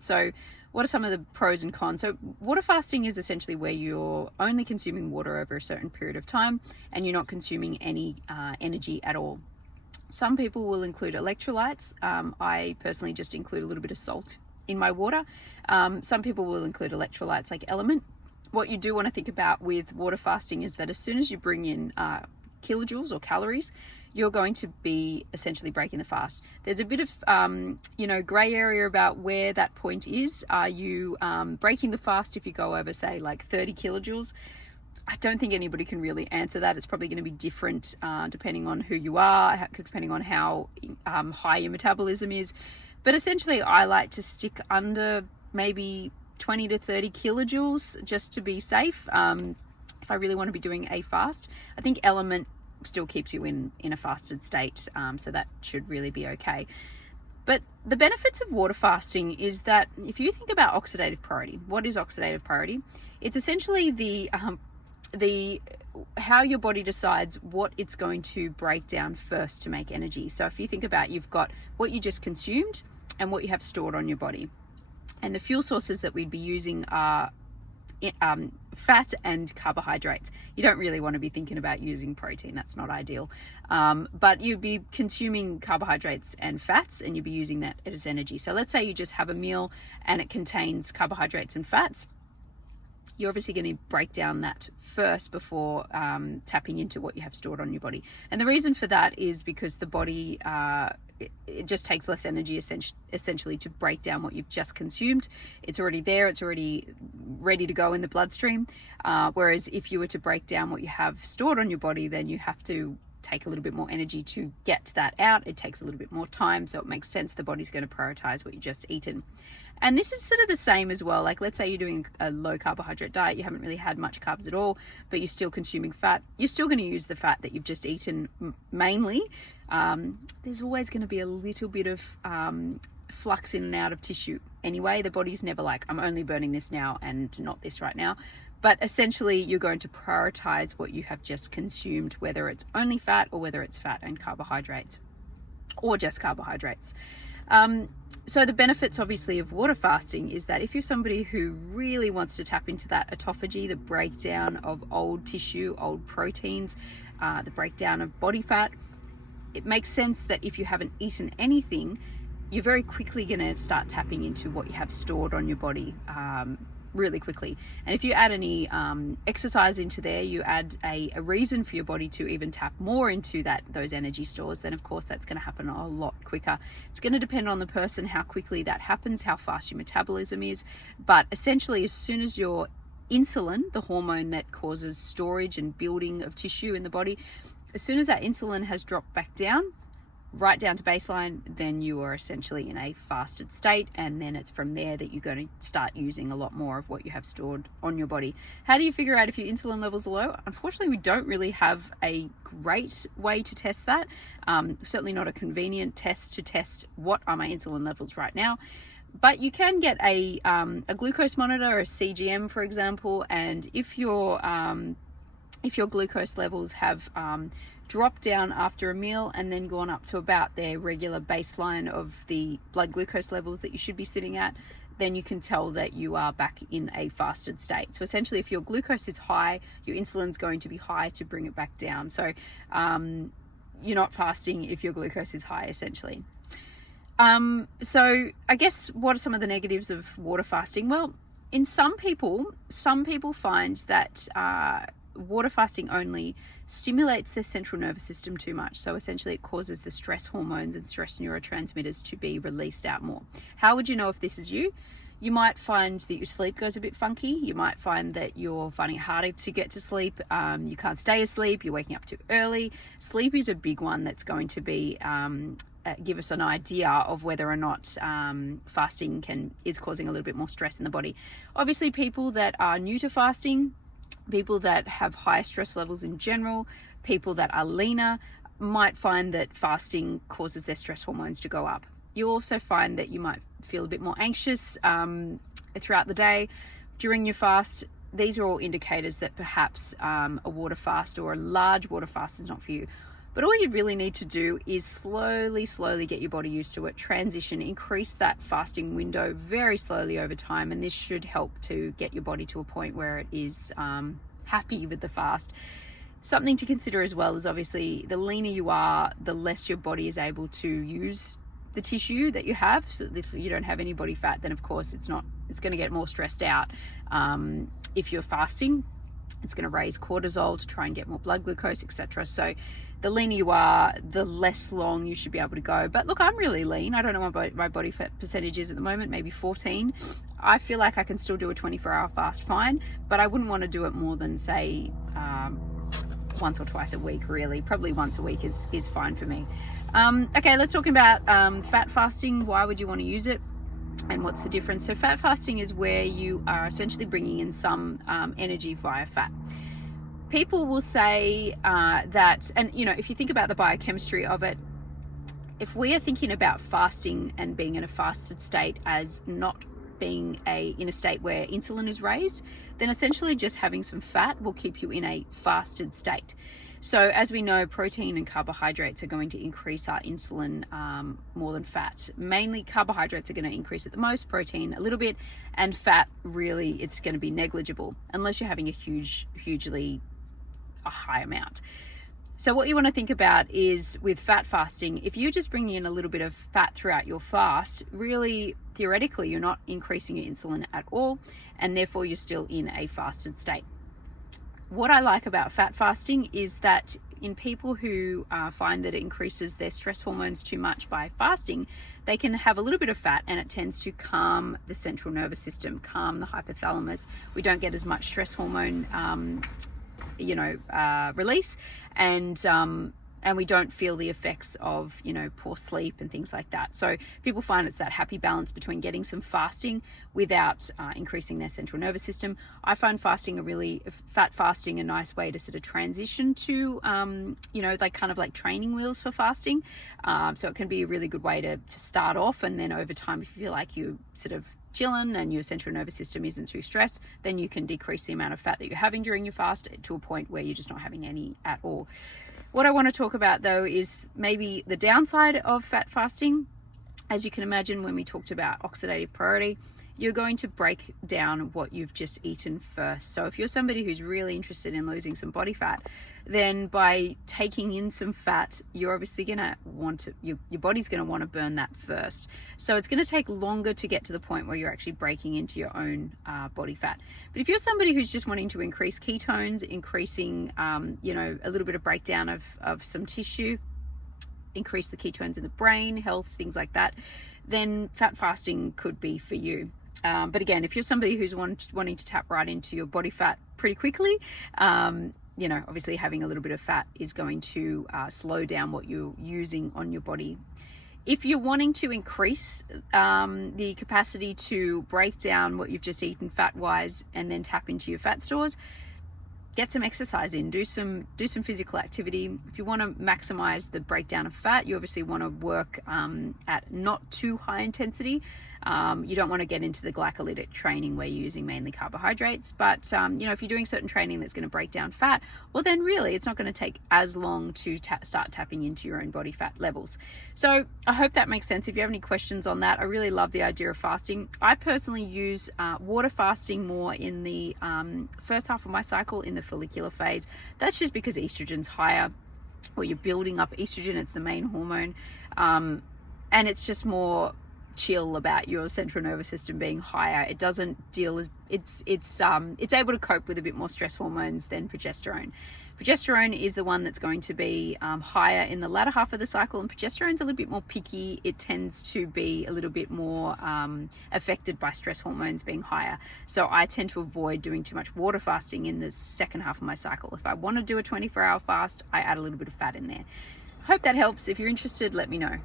So what are some of the pros and cons? So water fasting is essentially where you're only consuming water over a certain period of time and you're not consuming any energy at all. Some people will include electrolytes. I personally just include a little bit of salt in my water. Some people will include electrolytes like Element. What you do want to think about with water fasting is that as soon as you bring in kilojoules or calories, you're going to be essentially breaking the fast. There's a bit of gray area about where that point is. Are you breaking the fast if you go over, say, like 30 kilojoules? I don't think anybody can really answer that. It's probably going to be different depending on who you are, depending on how high your metabolism is. But essentially, I like to stick under maybe 20 to 30 kilojoules just to be safe. If I really want to be doing a fast, I think Element still keeps you in a fasted state, so that should really be okay. But the benefits of water fasting is that if you think about oxidative priority, what is oxidative priority? It's essentially the how your body decides what it's going to break down first to make energy. So if you think about, you've got what you just consumed and what you have stored on your body, and the fuel sources that we'd be using are fat and carbohydrates. You don't really want to be thinking about using protein. That's not ideal. But you'd be consuming carbohydrates and fats, and you'd be using that as energy. So let's say you just have a meal and it contains carbohydrates and fats. You're obviously going to break down that first before tapping into what you have stored on your body. And the reason for that is because the body, it just takes less energy essentially to break down what you've just consumed. It's already there, it's already ready to go in the bloodstream. Whereas if you were to break down what you have stored on your body, then you have to take a little bit more energy to get that out. It takes a little bit more time, so it makes sense the body's going to prioritize what you just eaten. And this is sort of the same as well. Like, let's say you're doing a low carbohydrate diet, you haven't really had much carbs at all, but you're still consuming fat. You're still going to use the fat that you've just eaten mainly. There's always going to be a little bit of flux in and out of tissue anyway. The body's never like, I'm only burning this now and not this right now. But essentially, you're going to prioritize what you have just consumed, whether it's only fat or whether it's fat and carbohydrates, or just carbohydrates. So the benefits, obviously, of water fasting is that if you're somebody who really wants to tap into that autophagy, the breakdown of old tissue, old proteins, the breakdown of body fat, it makes sense that if you haven't eaten anything, you're very quickly going to start tapping into what you have stored on your body really quickly. And if you add any exercise into there, you add a reason for your body to even tap more into those energy stores, then of course that's going to happen a lot quicker. It's going to depend on the person how quickly that happens, how fast your metabolism is. But essentially, as soon as your insulin, the hormone that causes storage and building of tissue in the body, as soon as that insulin has dropped back down, right down to baseline, then you are essentially in a fasted state, and then it's from there that you're going to start using a lot more of what you have stored on your body. How do you figure out if your insulin levels are low? Unfortunately, we don't really have a great way to test that. Certainly not a convenient test to test what are my insulin levels right now. But you can get a glucose monitor, a CGM, for example, and if your glucose levels have dropped down after a meal and then gone up to about their regular baseline of the blood glucose levels that you should be sitting at, then you can tell that you are back in a fasted state. So essentially, if your glucose is high, your insulin's going to be high to bring it back down. So you're not fasting if your glucose is high, essentially. So I guess, what are some of the negatives of water fasting? Well, in some people find that water fasting only stimulates their central nervous system too much. So essentially, it causes the stress hormones and stress neurotransmitters to be released out more. How would you know if this is you? You might find that your sleep goes a bit funky. You might find that you're finding it harder to get to sleep. You can't stay asleep. You're waking up too early. Sleep is a big one that's going to be give us an idea of whether or not fasting is causing a little bit more stress in the body. Obviously, people that are new to fasting, people that have high stress levels in general, people that are leaner, might find that fasting causes their stress hormones to go up. You also find that you might feel a bit more anxious throughout the day during your fast. These are all indicators that perhaps a water fast or a large water fast is not for you. But all you really need to do is slowly get your body used to it, transition, increase that fasting window very slowly over time, and this should help to get your body to a point where it is happy with the fast. Something to consider as well is obviously the leaner you are, the less your body is able to use the tissue that you have. So if you don't have any body fat, then of course it's going to get more stressed out. If you're fasting, it's going to raise cortisol to try and get more blood glucose, etc. So the leaner you are, the less long you should be able to go. But look, I'm really lean. I don't know what my body fat percentage is at the moment, maybe 14. I feel like I can still do a 24-hour fast fine, but I wouldn't want to do it more than, say, once or twice a week, really. Probably once a week is fine for me. Okay, let's talk about fat fasting. Why would you want to use it? And what's the difference? So fat fasting is where you are essentially bringing in some energy via fat. People will say that, and if you think about the biochemistry of it, if we are thinking about fasting and being in a fasted state as not being in a state where insulin is raised, then essentially just having some fat will keep you in a fasted state. So as we know, protein and carbohydrates are going to increase our insulin more than fat. Mainly carbohydrates are going to increase it the most, protein a little bit, and fat, really, it's going to be negligible unless you're having a hugely high amount. So what you want to think about is with fat fasting, if you're just bringing in a little bit of fat throughout your fast, really theoretically you're not increasing your insulin at all, and therefore you're still in a fasted state. What I like about fat fasting is that in people who find that it increases their stress hormones too much by fasting, they can have a little bit of fat and it tends to calm the central nervous system, calm the hypothalamus. We don't get as much stress hormone release, and we don't feel the effects of poor sleep and things like that. So people find it's that happy balance between getting some fasting without increasing their central nervous system. I find fat fasting a nice way to sort of transition to like training wheels for fasting. So it can be a really good way to start off, and then over time, if you feel like you sort of chilling and your central nervous system isn't too stressed, then you can decrease the amount of fat that you're having during your fast to a point where you're just not having any at all. What I want to talk about though is maybe the downside of fat fasting. As you can imagine, when we talked about oxidative priority, you're going to break down what you've just eaten first. So if you're somebody who's really interested in losing some body fat, then by taking in some fat, you're obviously going to want to, your body's going to want to burn that first. So it's going to take longer to get to the point where you're actually breaking into your own body fat. But if you're somebody who's just wanting to increase ketones, increasing, a little bit of breakdown of some tissue, increase the ketones in the brain, health, things like that, then fat fasting could be for you. But again, if you're somebody who's wanting to tap right into your body fat pretty quickly, obviously having a little bit of fat is going to slow down what you're using on your body. If you're wanting to increase the capacity to break down what you've just eaten fat-wise and then tap into your fat stores, get some exercise in, do some physical activity. If you want to maximize the breakdown of fat, you obviously want to work at not too high intensity. You don't want to get into the glycolytic training where you're using mainly carbohydrates, but if you're doing certain training that's going to break down fat, well then really it's not going to take as long to start tapping into your own body fat levels. So I hope that makes sense. If you have any questions on that, I really love the idea of fasting. I personally use water fasting more in the first half of my cycle, in the follicular phase. That's just because estrogen's higher, or you're building up estrogen. It's the main hormone, and it's just more chill about your central nervous system being higher. It doesn't deal as it's able to cope with a bit more stress hormones than progesterone. Progesterone is the one that's going to be higher in the latter half of the cycle, and progesterone's a little bit more picky. It tends to be a little bit more affected by stress hormones being higher. So I tend to avoid doing too much water fasting in the second half of my cycle. If I want to do a 24-hour fast, I add a little bit of fat in there. Hope that helps. If you're interested, let me know.